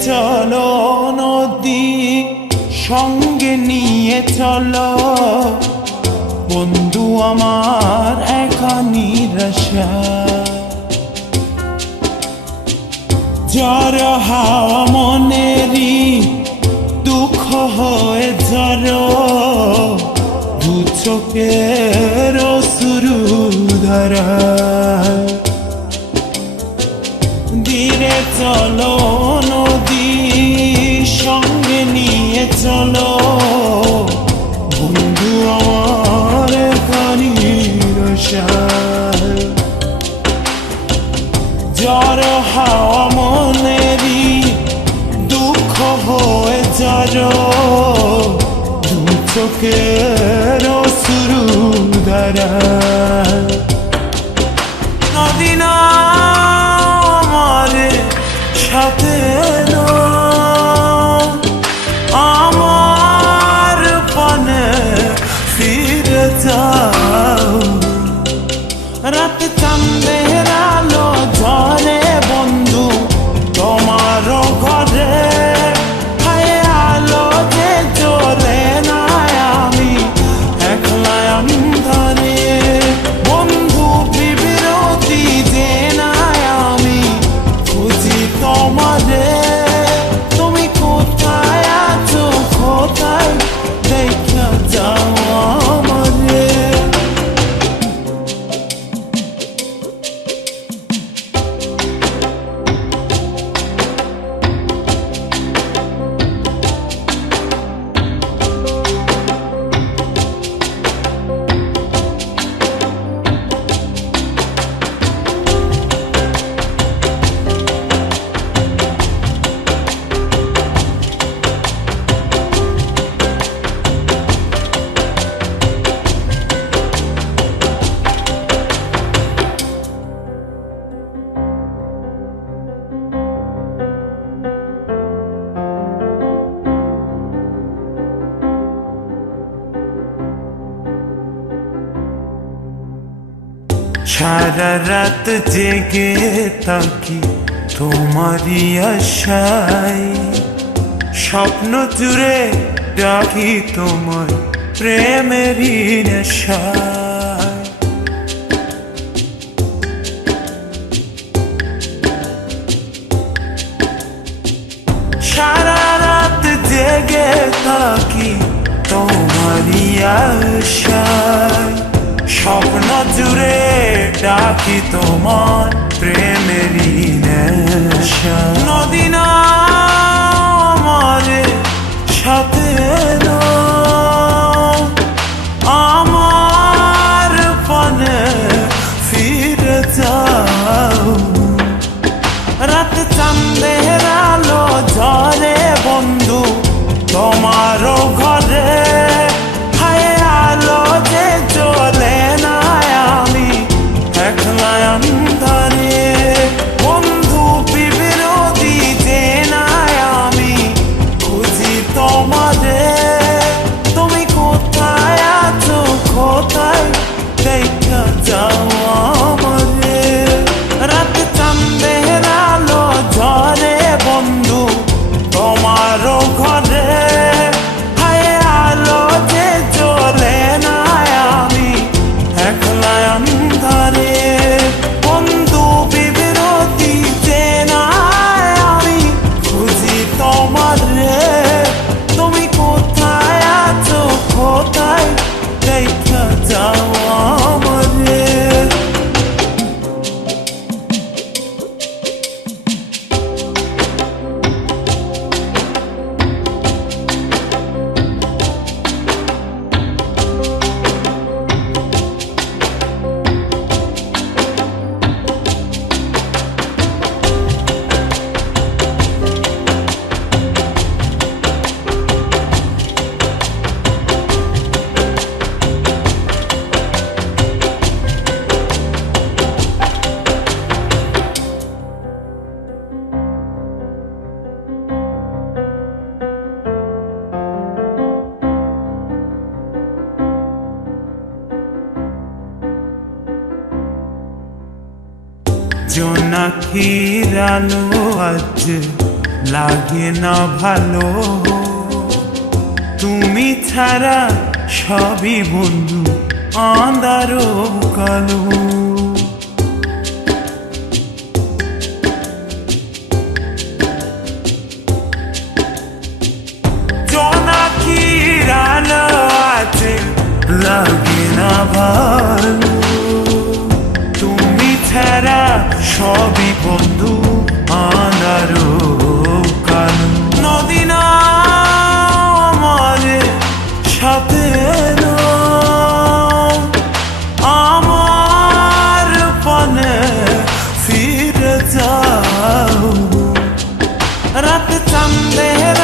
চলো নদী সঙ্গে নিয়ে চলো বন্ধু আমার একা নিরাশা ঝড় হাওয়া মনেরই দুঃখ হয়ে ঝড় দু চোখের শুরু ধরা ধীরে চলো নদী সঙ্গে নিয়ে চলো বন্ধু আমার কানিরসা ঝড় হাওয়া মনেরই দুঃখ হয়ে ঝড় দু চোখের শুরু ধরা নদী না সাথে আমার পানে ফিরে যাও রাতে চাঁদের আলো ঝরে বন্ধু তোমার ঘরে হায় আলো যে জ্বলে না আমি একলা অন্ধকারে বন্ধু বিরতি যে না আমি খুঁজি তোমারে তুমি কোথায় আছো কোথায় দেখা যাও আমারে সারা রাত জেগে থাকি তোমারই আশায় স্বপ্ন জুড়ে ডাকি তোমার প্রেমেরই নেশায় সারা রাত জেগে থাকি তোমারই আশায় স্বপ্ন জুড়ে ডাকি তোমার প্রেমেরই নেশা নদী না আমার সাথে আমার পানে ফিরে যাও রাতে চাঁদের আলো ঝরে বন্ধু তোমার ঘরে হায় আলো যে জ্বলে না আমি একলা অন্ধকারে বন্ধু বিরতি যে না আমি খুঁজি তোমারে তুমি কোথায় আছো কোথায় দেখা যাও আমারে রাতে চাঁদের আলো ঝরে বন্ধু তোমার ঘরে হায় আলো যে জ্বলে না আমি একলা অন্ধকারে বন্ধু বিরতি যে না আমি খুঁজি তোমারে তুমি কোথায় আছো কোথায় দেখা যাও আমারে জোনাকির আলো আজ লাগে না ভালো, তুমি ছাড়া সবই বন্ধু আঁধার কালো। জোনাকির আলো আছে লাগে না ভালো, তুমি ছাড়া সবই বন্ধু আঁধার কালো। নদী না আমার সাথে আমার পানে ফিরে যাও, রাত চাঁদের